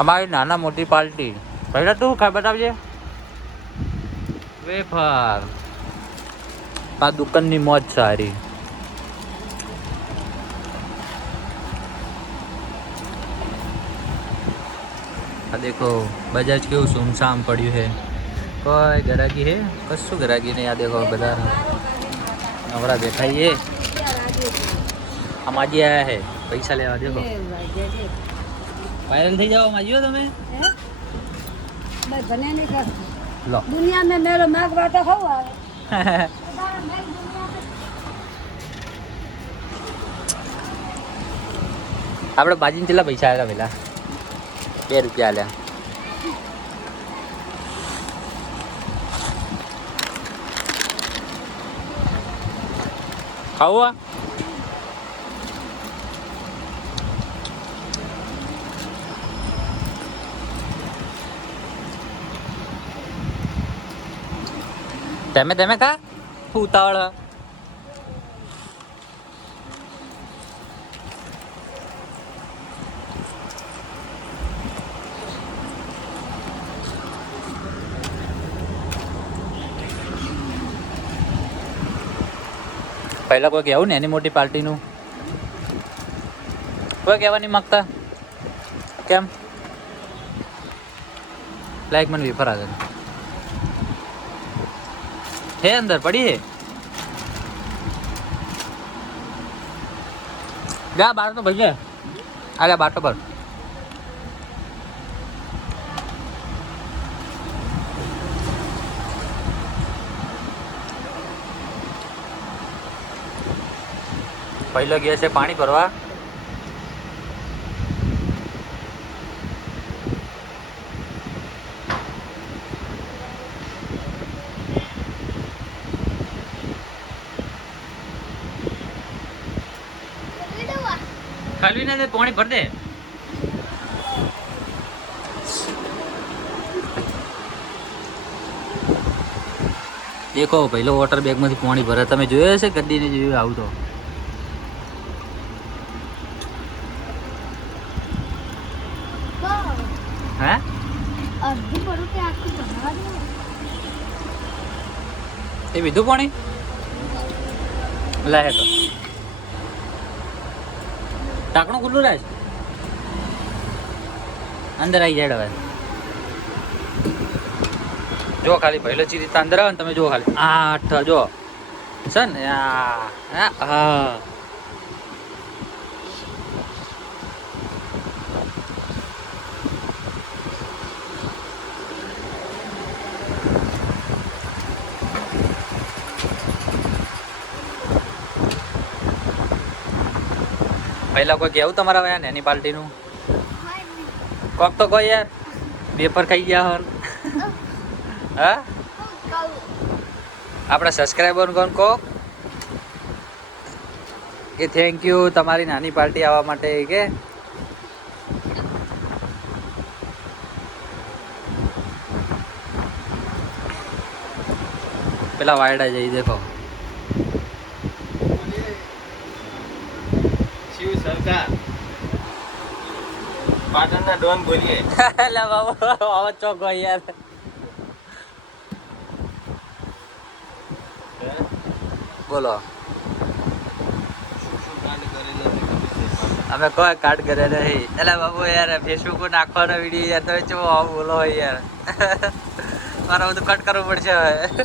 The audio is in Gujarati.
અમારી નાના મોટી પાર્ટી. પહેલા તું ખાય બતાવજે. વેફર. આ દુકાનની મોજ સારી. આ દેખો બજાજ કેવું સુમસામ પડ્યું છે. કોઈ ગરાગી હે? કશું ગરાગી નહીં. આ દેખો બધા નવરા બેઠા છે. આ માજી આયા હે પૈસા લેવા. દેખો વાયરલ થઈ જાઓ માજીઓ તમે. લો दुनिया में मेरे मार्ग बाटा हुआ આપણે બાજીને કેટલા પૈસા આવ્યા પેલા? 2 રૂપિયા આલ્યા. ખાવું? તમે ખા ઉતાવળ. પહેલા કોઈ કહેવું ને એની મોટી પાર્ટીનું કોઈ કહેવા નહીં માગતા કેમ? લાઈક મને વેફર આગળ હે અંદર પડી હે. જા બાર તો ભાઈ આલે બાટો પર. પહેલો ગયા છે પાણી ભરવા. ખાલી ને પાણી ભર દે. દેખો પહેલો વોટર બેગ માંથી પાણી ભરે. તમે જોયો હશે ગड्डी ને જોયું આવું તો. હે એ બીધું પાણી લે તો ટાંકણું ખુલ્લું રહે અંદર આવી જાય. હવે જો ખાલી પહેલો ચીજ રીતે અંદર આવે ને તમે જો ખાલી 8 જો છે ને. હા પહેલા કોઈ કેવું તમારા વયા એની પાર્ટીનું કોક તો કોઈ યાર વેફર ખાઈ ગયા હોન. હા આપણા સબસ્ક્રાઈબર કોણ કહો કે થેન્ક યુ તમારી નાની પાર્ટી આવવા માટે કે પેલા વાયડા જઈ દેખો. પાટણના ડોન બોલીએ. લા બાબા આવા ચોક યાર. બોલો અમે કોઈ કાર્ડ કરે નહીં. એટલે બાબુ યાર ફેસબુક પર નાખવાનો વિડીયો યાર તમે ચો આવું બોલો યાર. મારે બધું કટ કરવું પડશે હવે.